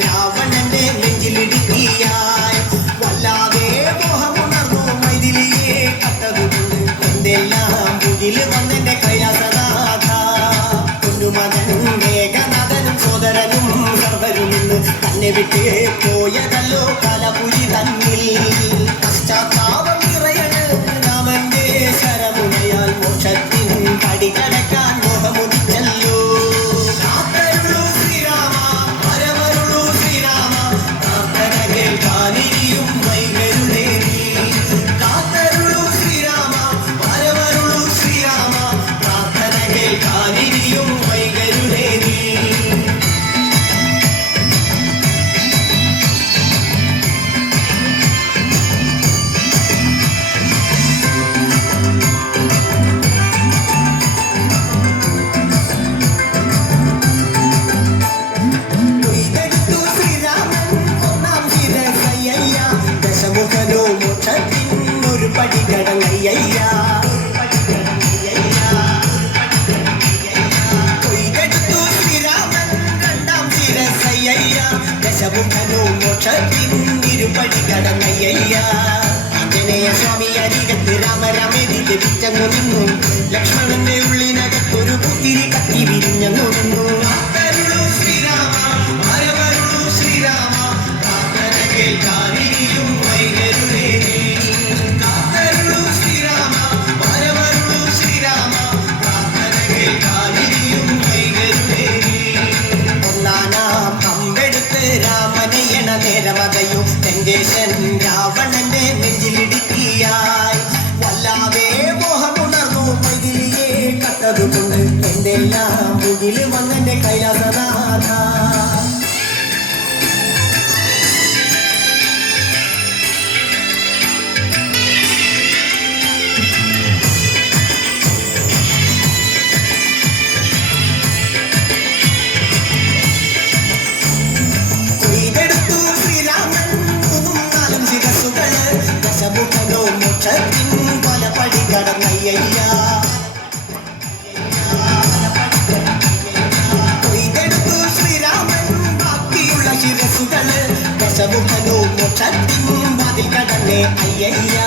രാവണന്റെ നെഞ്ചിലിടുക്കിയായി വല്ലാതെ മോഹമുണർന്നു മൈഥിലിയെ കട്ടതുകൊണ്ട് എന്തെല്ലാം മുകിൽ വന്നെന്റെ കൈലാസനാഥ കുഞ്ഞുമകൻ മേഘനാഥനും സോദരനും സർവരും തന്നെ വിട്ട് പോയതല്ലോ കലപുരി തന്നിൽ പശ്ചാത്താപം നിറയണ് രാമന്റെ ശരമുനയാൽ മോക്ഷത്തിൻ പടി കടക്കാൻ മോഹമുദിച്ചല്ലോ ഇരുപടി കടന്നയ്യ ആഞ്ജനേയ സ്വാമി അരികത്ത് രാമരാമേതി ലഭിച്ചങ്ങു നിന്നു ലക്ഷ്മണന്റെ ഉള്ളിനകത്തൊരു പുത്തിരി കത്തി വിരിഞ്ഞങ്ങു നിന്നു ശ്രീരാമ ശ്രീരാമ പ്രാർത്ഥന കേൾക്കാനിരിയും വൈകരുതേ ശ്രീരാമ ശ്രീരാമ പ്രാർത്ഥന കേൾക്കാനിരിയും വൈകരുതേ ഒന്നാനാം അമ്പെടുത്ത് രാമനയണ നേരമതയും ലങ്കേശൻ രാവണന്റെ നെഞ്ചിലിടുക്കിയായി വല്ലാതെ മോഹമുണർന്നു മൈഥിലിയെ കട്ടതുകൊണ്ട് എന്തെല്ലാം മുകിൽ വന്നെന്റെ കൈലാസനാഥ പലപടി കടന്നയ്യ കൊയ്തെടുത്തു ശ്രീരാമൻ ബാക്കിയുള്ള ശിരസുകള് ദശമുഖനോ മോക്ഷത്തിൻ വാതിൽ കടന്നേ അയ്യയ്യ